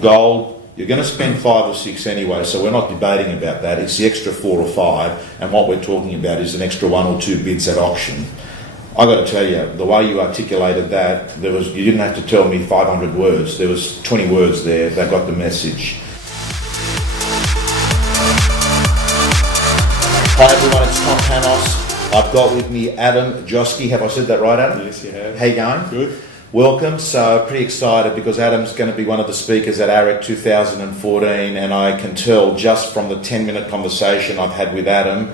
Gold, you're going to spend 5 or 6 anyway, so we're not debating about that. It's the extra 4 or 5, and what we're talking about is an extra 1 or 2 bids at auction. I've got to tell you, the way you articulated that, you didn't have to tell me 500 words. There was 20 words there. They got the message. Hi everyone, it's Panos. I've got with me Adam Joske. Have I said that right, Adam? Yes, you have. How you going? Good. Welcome. So pretty excited because Adam's going to be one of the speakers at AREC 2014, and I can tell just from the 10-minute conversation I've had with Adam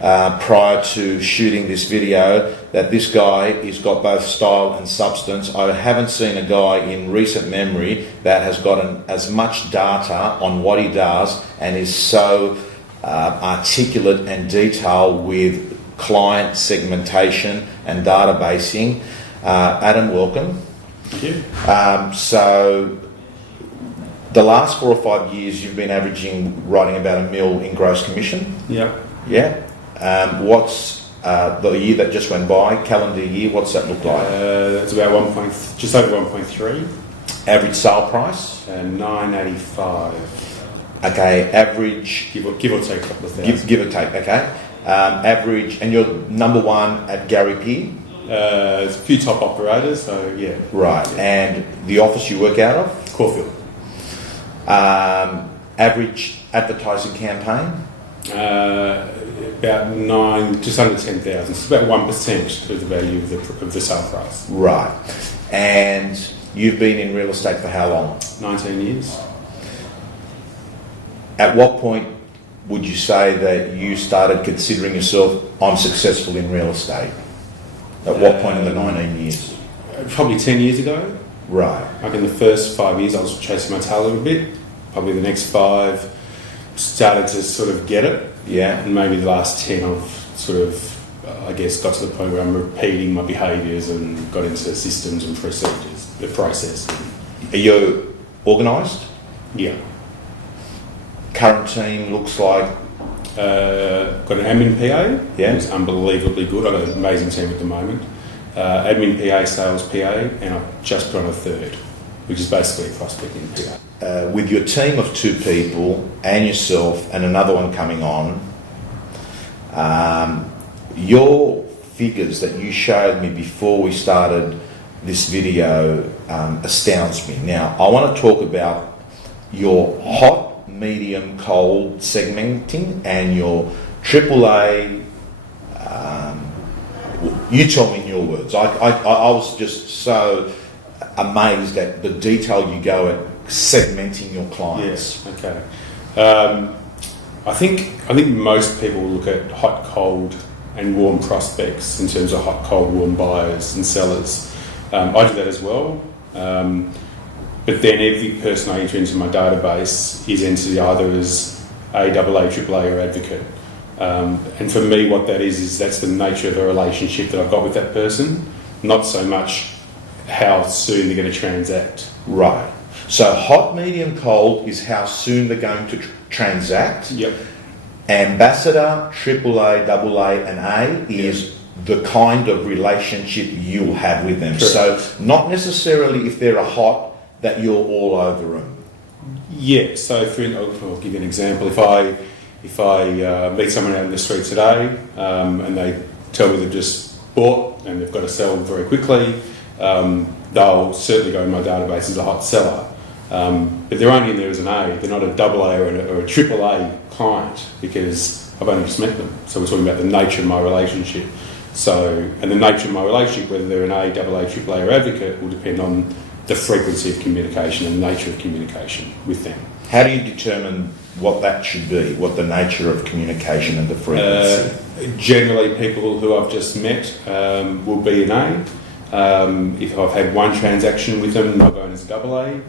prior to shooting this video that this guy has got both style and substance. I haven't seen a guy in recent memory that has gotten as much data on what he does and is so articulate and detailed with client segmentation and databasing. Adam, welcome. Thank you. So the last 4 or 5 years you've been averaging writing about $1 million in gross commission. Yeah. Yeah. What's the year that just went by, calendar year, what's that look like? That's about just over 1.3. Average sale price? $985. Okay, average... Give or take a couple of thousand. Give or take, okay. Average, and you're number 1 at Gary Pier? There's a few top operators, so yeah. Right, yeah. And the office you work out of? Caulfield. Average advertising campaign? About just under 10,000. It's about 1% of the value of the sale price. Right. And you've been in real estate for how long? 19 years. At what point would you say that you started considering yourself, I'm successful in real estate? At what point in the 19 years? Probably 10 years ago. Right. Like in the first 5 years, I was chasing my tail a little bit. Probably the next 5 started to sort of get it. Yeah. And maybe the last 10 I've sort of, I guess, got to the point where I'm repeating my behaviours and got into systems and procedures, the process. Are you organised? Yeah. Current team looks like? Got an admin PA. Yeah. Who's unbelievably good. I've got an amazing team at the moment. Admin PA, sales PA, and I've just put on a third, which is basically a prospecting PA. With your team of 2 people and yourself and another one coming on, your figures that you showed me before we started this video astounds me. Now, I want to talk about your hot, medium, cold segmenting and your AAA. You tell me in your words. I was just so amazed at the detail you go at segmenting your clients. Yes. Okay. I think most people look at hot, cold, and warm prospects in terms of hot, cold, warm buyers and sellers. I do that as well. But then every person I enter into my database is entered either as AA, AAA or advocate. And for me, what that is that's the nature of the relationship that I've got with that person, not so much how soon they're going to transact. Right. So hot, medium, cold is how soon they're going to transact. Yep. Ambassador, AAA, AA and A is the kind of relationship you'll have with them. Correct. So not necessarily if they're a hot that you're all over them. Yeah, so I'll give you an example. If I meet someone out in the street today and they tell me they've just bought and they've got to sell very quickly, they'll certainly go in my database as a hot seller. But they're only in there as an A. They're not a AA or a AAA client because I've only just met them. So we're talking about the nature of my relationship. And the nature of my relationship, whether they're an A, AA, AAA or advocate, will depend on the frequency of communication and nature of communication with them. How do you determine what that should be, what the nature of communication and the frequency? Generally, people who I've just met will be an A. If I've had one transaction with them, they'll go in as a AA.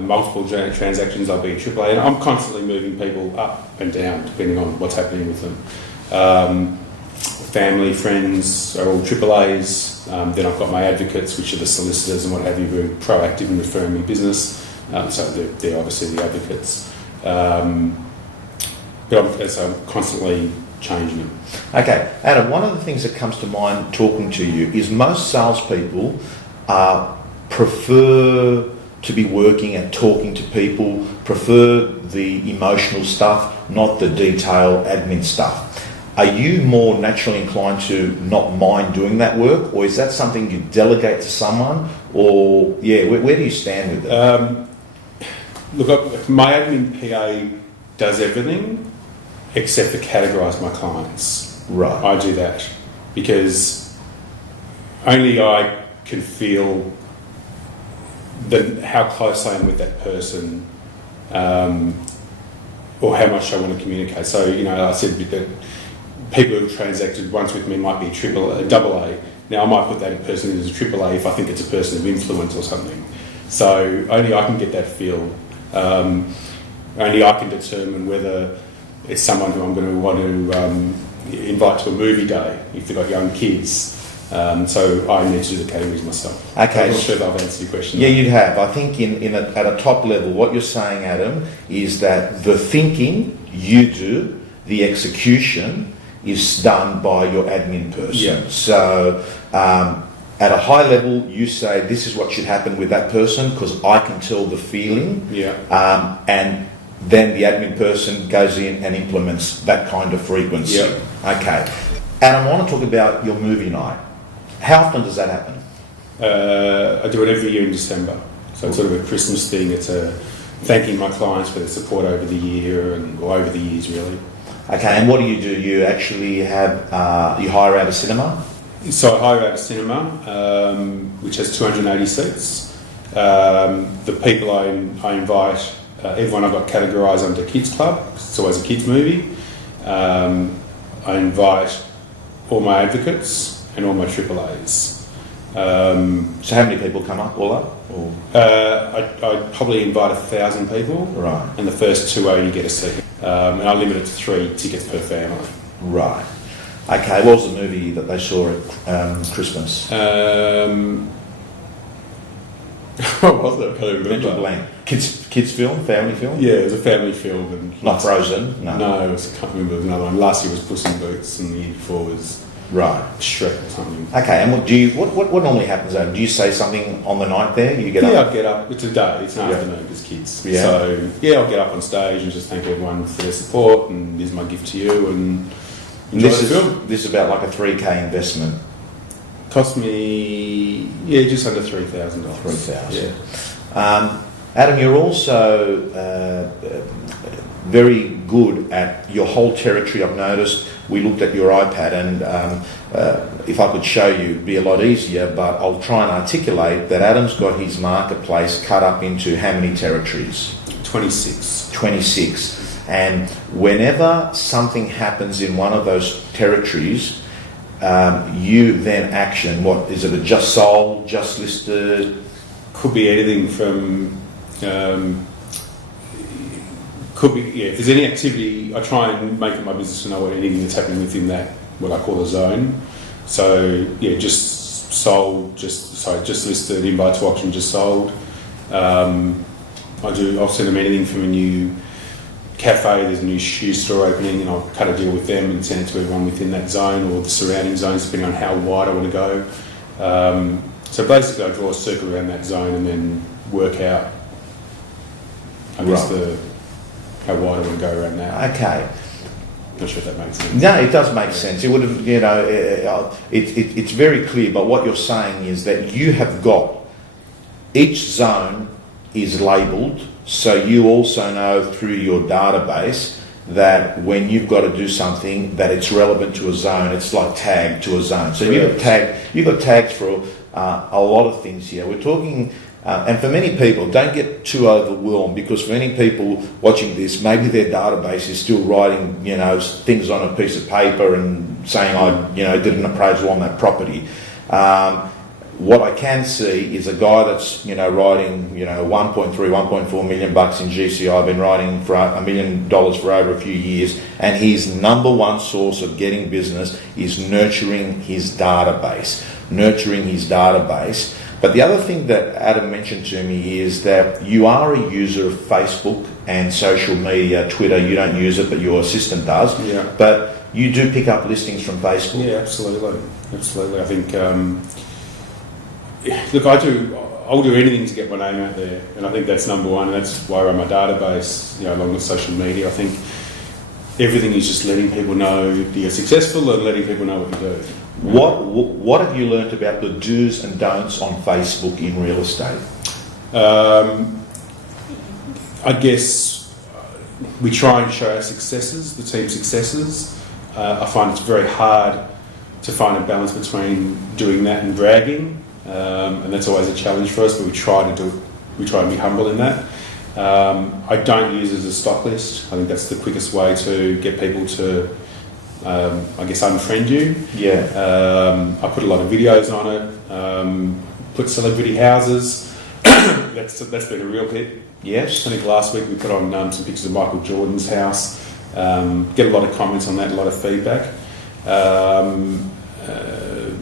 Multiple transactions, I'll be a AAA. And I'm constantly moving people up and down depending on what's happening with them. Family, friends are all AAAs. Then I've got my advocates, which are the solicitors and what have you, who are proactive in referring me business. So they're obviously the advocates. But I'm constantly changing them. Okay, Adam, one of the things that comes to mind talking to you is most salespeople prefer to be working and talking to people, prefer the emotional stuff, not the detailed admin stuff. Are you more naturally inclined to not mind doing that work, or is that something you delegate to someone, or where do you stand with it? Look, my admin PA does everything except for categorise my clients. Right. I do that because only I can feel how close I am with that person, or how much I want to communicate. So, I said that people who've transacted once with me might be a double A. Now, I might put that person as a triple A if I think it's a person of influence or something. So only I can get that feel. Only I can determine whether it's someone who I'm going to want to invite to a movie day if they've got young kids. So I need to do the categories myself. Okay. I'm not sure if I've answered your question. Yeah, you'd have. I think at a top level, what you're saying, Adam, is that the thinking you do, the execution is done by your admin person. Yeah. So at a high level, you say this is what should happen with that person because I can tell the feeling. Yeah. And then the admin person goes in and implements that kind of frequency. Yeah. Okay. And I want to talk about your movie night. How often does that happen? I do it every year in December. So it's sort of a Christmas thing. It's a thanking my clients for their support over the year or over the years, really. Okay, and what do? You actually have, you hire out a cinema? So I hire out a cinema, which has 280 seats. The people I invite, everyone I've got categorised under Kids Club, because it's always a kids movie. I invite all my advocates and all my AAAs. So how many people come up, all up? Or? I'd probably invite 1,000 people. Right. And the first 280 get a seat. And I limit it to 3 tickets per family. Right. Okay, what was the movie that they saw at Christmas? What was it? I can't remember. Blank. Kids film? Family film? Yeah, it was a family film. And Not Frozen? No. No, I can't remember. There was another one. Last year was Puss in Boots, and the year before was Right. Shrek or something. Okay, and what normally happens though? Do you say something on the night there? You get up? Yeah, I'd get up. It's a day. It's an afternoon. It's kids. Yeah. So I'll get up on stage and just thank everyone for their support, and here's my gift to you, and enjoy the film. This is about like a $3,000 investment. Cost me just under $3,000. $3,000. Yeah. Adam, you're also very good at your whole territory. I've noticed. We looked at your iPad, and if I could show you, it'd be a lot easier, but I'll try and articulate that Adam's got his marketplace cut up into how many territories? 26. 26. And whenever something happens in one of those territories, you then action. What is it? A just sold, just listed? Could be anything from. Could be, if there's any activity, I try and make it my business to know what anything that's happening within that, what I call a zone. So, just sold, just listed, invite to auction, just sold. I'll send them anything from a new cafe, there's a new shoe store opening, and I'll cut a deal with them and send it to everyone within that zone or the surrounding zones, depending on how wide I want to go. So basically, I draw a circle around that zone and then work out, I guess, how wide I want to go around that. Okay. Not sure if that makes sense. No, it does make sense. It would have, it's very clear, but what you're saying is that you have got, each zone is labelled, so you also know through your database that when you've got to do something that it's relevant to a zone, it's like tagged to a zone. So you've got tags for a lot of things here. We're talking. And for many people, don't get too overwhelmed, because for many people watching this, maybe their database is still writing, things on a piece of paper and saying, I did an appraisal on that property. What I can see is a guy that's, writing, 1.3, 1.4 million bucks in GCI. I've been writing for $1 million for over a few years, and his number one source of getting business is nurturing his database. But the other thing that Adam mentioned to me is that you are a user of Facebook and social media, Twitter. You don't use it, but your assistant does. Yeah. But you do pick up listings from Facebook. Yeah, absolutely. I think, look, I I'll do anything to get my name out there, and I think that's number one. And that's why I run my database, along with social media. I think everything is just letting people know that you're successful and letting people know what you do. What have you learnt about the do's and don'ts on Facebook in real estate? I guess we try and show our successes, the team's successes. I find it's very hard to find a balance between doing that and bragging, and that's always a challenge for us. But we try to be humble in that. I don't use it as a stock list. I think that's the quickest way to get people to, unfriend you. Yeah. I put a lot of videos on it. Put celebrity houses. That's been a real hit. Yes. I think last week we put on some pictures of Michael Jordan's house. Get a lot of comments on that, a lot of feedback.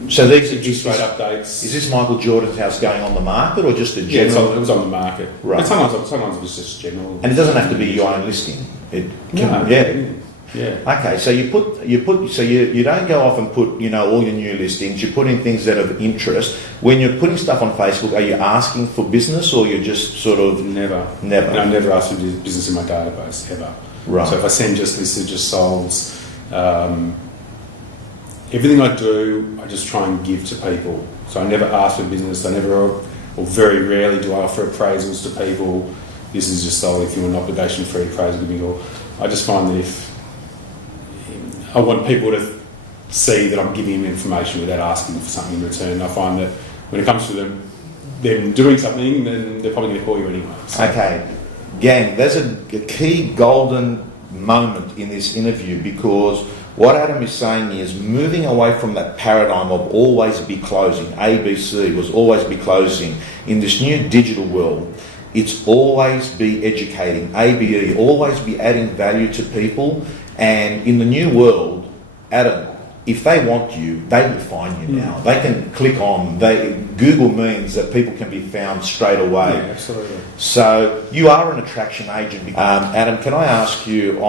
So these are just straight updates. Is this Michael Jordan's house going on the market or just a general? Yeah, it was on the market. Right. But sometimes it was just general. And it doesn't have to be your own listing. Yeah. Okay, so you don't go off and put all your new listings. You put in things that are of interest. When you're putting stuff on Facebook, are you asking for business or you're just sort of never? No, I never ask for business in my database ever. Right. So if I send just lists, just solds. Everything I do, I just try and give to people. So I never ask for business. or very rarely do I offer appraisals to people. This is just solely if you want an obligation-free appraisal, give me a call. I just find that if I want people to see that I'm giving them information without asking for something in return, I find that when it comes to them doing something, then they're probably going to call you anyway. So. Okay, gang, there's a key golden moment in this interview, because what Adam is saying is moving away from that paradigm of always be closing. ABC was always be closing. In this new digital world, it's always be educating. ABE, always be adding value to people. And in the new world, Adam, if they want you, they will find you now. They can click on. Google means that people can be found straight away. Yeah, absolutely. So you are an attraction agent. Adam, can I ask you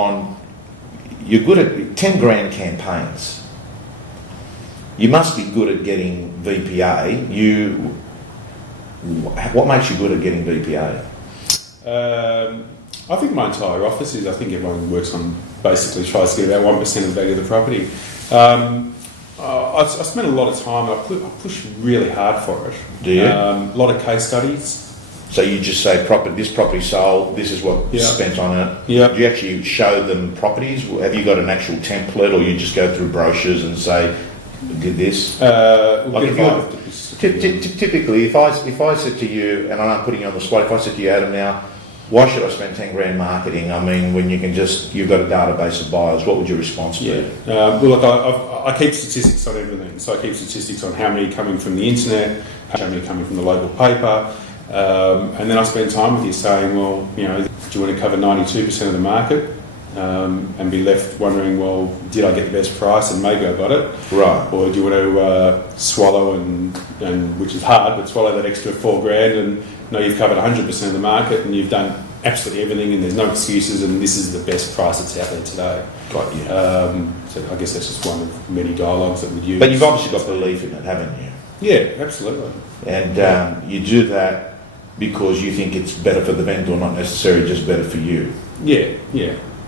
you're good at 10 grand campaigns. You must be good at getting VPA. What makes you good at getting VPA? I think my entire office is. I think everyone works on basically tries to get about 1% of the value of the property. I spend a lot of time. I push really hard for it. Do you? A lot of case studies. So you just say, this property sold, this is what was spent on it. Yeah. Do you actually show them properties? Have you got an actual template, or you just go through brochures and say, did this? Typically, if I said to you, and I'm not putting you on the spot, if I said to you, Adam, now, why should I spend 10 grand marketing? I mean, when you've got a database of buyers, what would your response be? I keep statistics on everything. So I keep statistics on how many coming from the internet, how many coming from the local paper. And then I spend time with you saying, well, do you want to cover 92% of the market and be left wondering, well, did I get the best price and maybe I got it? Right. Or do you want to swallow and which is hard, but swallow that extra $4,000 and know you've covered 100% of the market and you've done absolutely everything and there's no excuses and this is the best price that's out there today. Got you. So I guess that's just one of many dialogues that we'd use. But you've obviously got belief in it, haven't you? Yeah, absolutely. And you do that because you think it's better for the vendor, not necessarily just better for you. Yeah.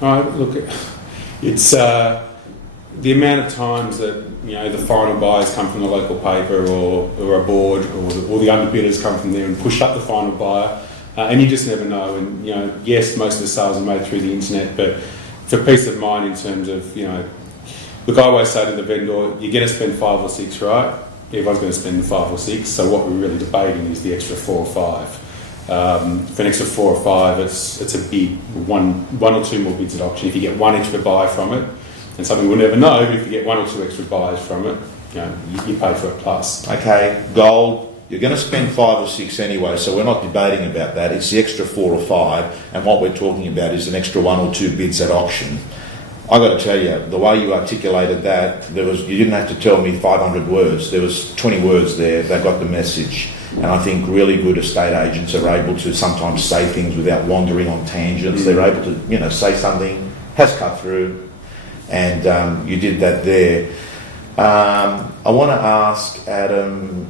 Look, it's the amount of times that the final buyers come from the local paper or a board, or the underbidders come from there and push up the final buyer, and you just never know. And yes, most of the sales are made through the internet, but for peace of mind in terms of look, I always say to the vendor, you're going to spend 5 or 6, right? Everyone's going to spend 5 or 6. So what we're really debating is the extra 4 or 5. For an extra 4 or 5, it's a big one or two more bids at auction. If you get one extra buy from it, and something we'll never know, but if you get 1 or 2 extra buys from it, you pay for it plus. Okay, gold, you're going to spend 5 or 6 anyway, so we're not debating about that. It's the extra 4 or 5, and what we're talking about is an extra 1 or 2 bids at auction. I got to tell you, the way you articulated that, you didn't have to tell me 500 words. There was 20 words there. They got the message. And I think really good estate agents are able to sometimes say things without wandering on tangents. They're able to, say something, has cut through, and you did that there. I want to ask Adam,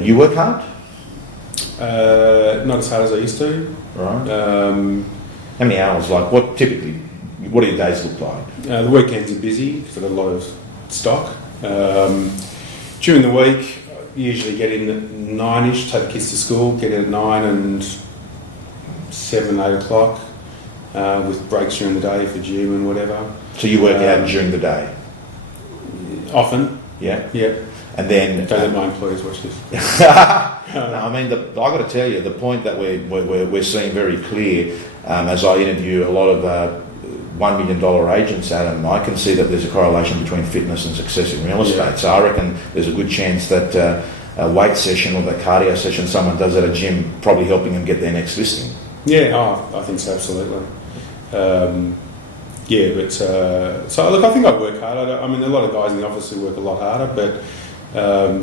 you work hard? Not as hard as I used to. Right. How many hours? Like, what do your days look like? The weekends are busy because I've got a lot of stock. During the week, I usually get in at 9ish, take the kids to school, get in at 9 and 7, 8 o'clock, with breaks during the day for gym and whatever. So you work out during the day? Often. Yeah? Yeah. And then... Don't let my employees watch this. No, I mean, I've got to tell you, the point that we're seeing very clear, as I interview a lot of $1 million agents, Adam, I can see that there's a correlation between fitness and success in real estate. Yeah. So I reckon there's a good chance that a weight session or the cardio session someone does at a gym probably helping them get their next listing. Yeah, I think so, absolutely. So look, I think I work hard. I mean, a lot of guys in the office who work a lot harder, but...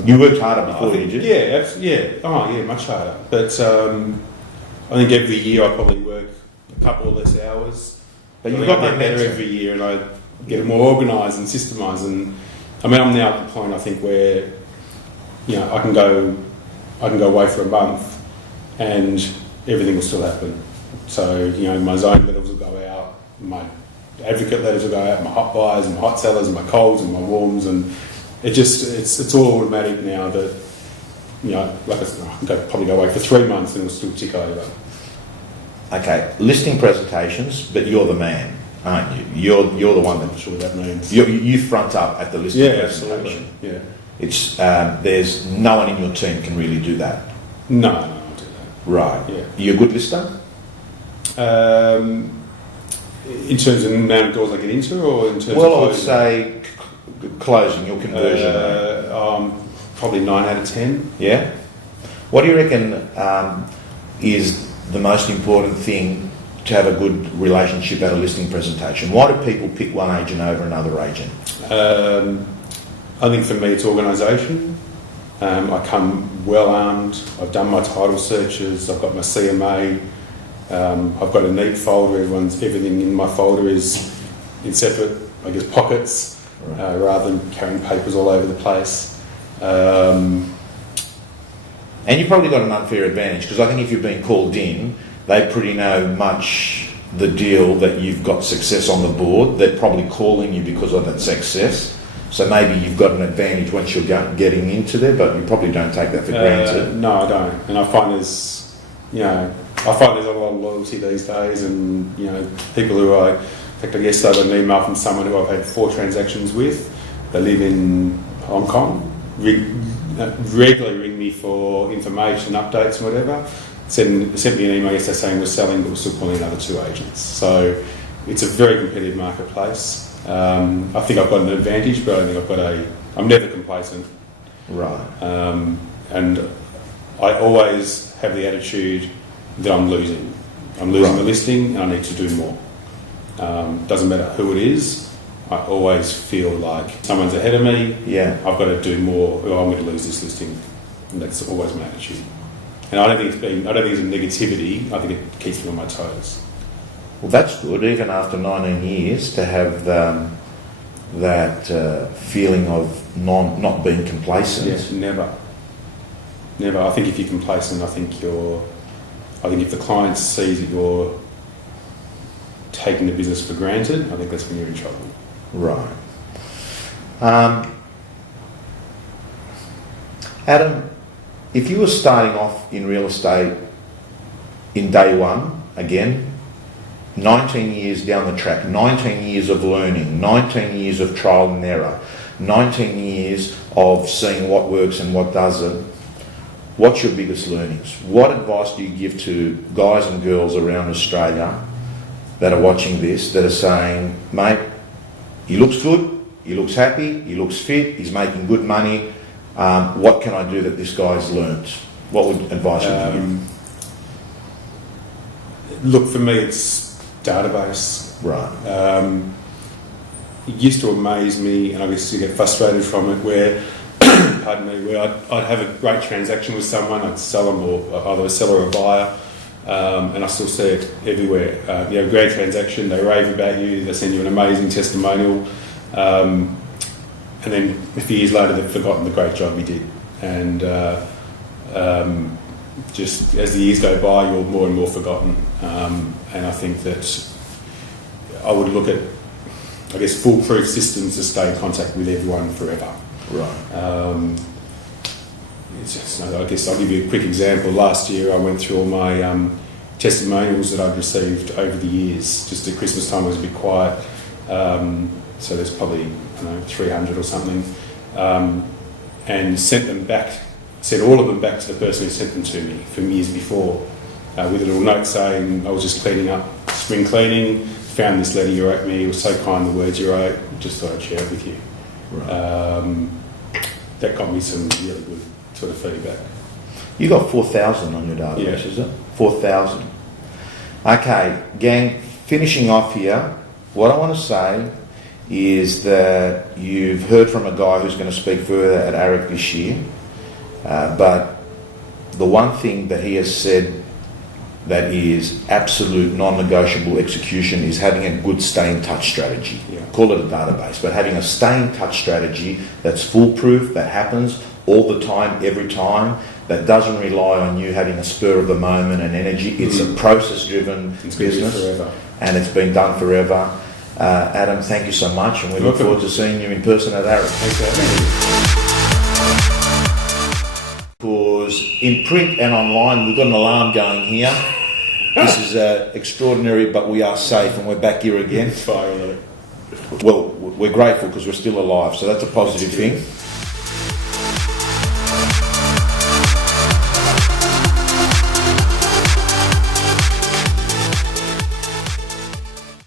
you worked harder before, did you? Yeah, much harder. But I think every year I probably work a couple less hours. But you've got better momentum every year, and I get more organised and systemised. And I mean, I'm now at the point I think where I can go away for a month, and everything will still happen. So my zone letters will go out, my advocate letters will go out, my hot buys and my hot sellers and my colds and my warms, and it's all automatic now that like I said, I can probably go away for 3 months and it'll still tick over. Okay, listing presentations, but you're the man, aren't you? You're the one that... I'm not sure what that means. You front up at the listing presentation. Absolutely. Yeah. It's there's no one in your team can really do that. No, I don't do that. Right. Yeah. You're a good lister? In terms of the amount of doors I get into, or in terms of Well, I would say closing, your conversion rate. Probably 9 out of 10. Yeah? What do you reckon is the most important thing to have a good relationship at a listing presentation? Why do people pick one agent over another agent? I think for me it's organisation. I come well armed. I've done my title searches. I've got my CMA. I've got a neat folder. Everything in my folder is in separate, I guess, pockets, rather than carrying papers all over the place. And you've probably got an unfair advantage, because I think if you've been called in, they pretty know much the deal that you've got success on the board. They're probably calling you because of that success. So maybe you've got an advantage once you're getting into there, but you probably don't take that for granted. No, I don't. And I find there's a lot of loyalty these days, and people who in fact, yesterday I got an email from someone who I've had 4 transactions with. They live in Hong Kong. Regularly ring me for information, updates and whatever. Sent me an email yesterday saying we're selling, but we're still pulling another 2 agents. So it's a very competitive marketplace. I think I've got an advantage, but I think I'm never complacent. Right. And I always have the attitude that I'm losing. I'm losing the listing and I need to do more. Doesn't matter who it is. I always feel like someone's ahead of me. Yeah. I've got to do more, or I'm going to lose this listing. And that's always my attitude. And I don't think it's a negativity. I think it keeps me on my toes. Well, that's good. Even after 19 years, to have that feeling of not being complacent. Yes, never. I think if you're complacent, I think if the client sees that you're taking the business for granted, I think that's when you're in trouble. Right. Adam, if you were starting off in real estate in day one, again, 19 years down the track, 19 years of learning, 19 years of trial and error, 19 years of seeing what works and what doesn't, what's your biggest learnings? What advice do you give to guys and girls around Australia that are watching this, that are saying, mate, he looks good, he looks happy, he looks fit, he's making good money, what can I do that this guy's learnt? What would advice would you give? Look, for me it's database. Right. It used to amaze me, and I used to get frustrated from it, where I'd have a great transaction with someone, I'd sell them, or either a seller or a buyer, and I still see it everywhere. You have a great transaction, they rave about you, they send you an amazing testimonial, and then a few years later they've forgotten the great job you did. And just as the years go by, you're more and more forgotten. And I think that I would look at, I guess, foolproof systems to stay in contact with everyone forever. Right. I guess I'll give you a quick example. Last year I went through all my testimonials that I'd received over the years. Just at Christmas time it was a bit quiet, so there's probably, I don't know, 300 or something, and sent all of them back to the person who sent them to me from years before, with a little note saying, I was just cleaning up, spring cleaning, found this letter you wrote me, it was so kind, the words you wrote, just thought I'd share it with you. Right. That got me some really good sort of feedback. You got 4,000 on your database, Yeah. is it? 4,000. Okay, gang, finishing off here, what I want to say is that you've heard from a guy who's going to speak further at ARIC this year, but the one thing that he has said that is absolute non-negotiable execution is having a good stay-in-touch strategy. Yeah. Call it a database, but having a stay-in-touch strategy that's foolproof, that happens all the time, every time, that doesn't rely on you having a spur of the moment and energy. It's a process-driven business, and it's been done forever. Adam, thank you so much, and we look forward to seeing you in person at ARIC. Thanks for having me. Because in print and online, we've got an alarm going here. This is extraordinary, but we are safe, and we're back here again. Fire on it. Well, we're grateful because we're still alive, so that's a positive thing.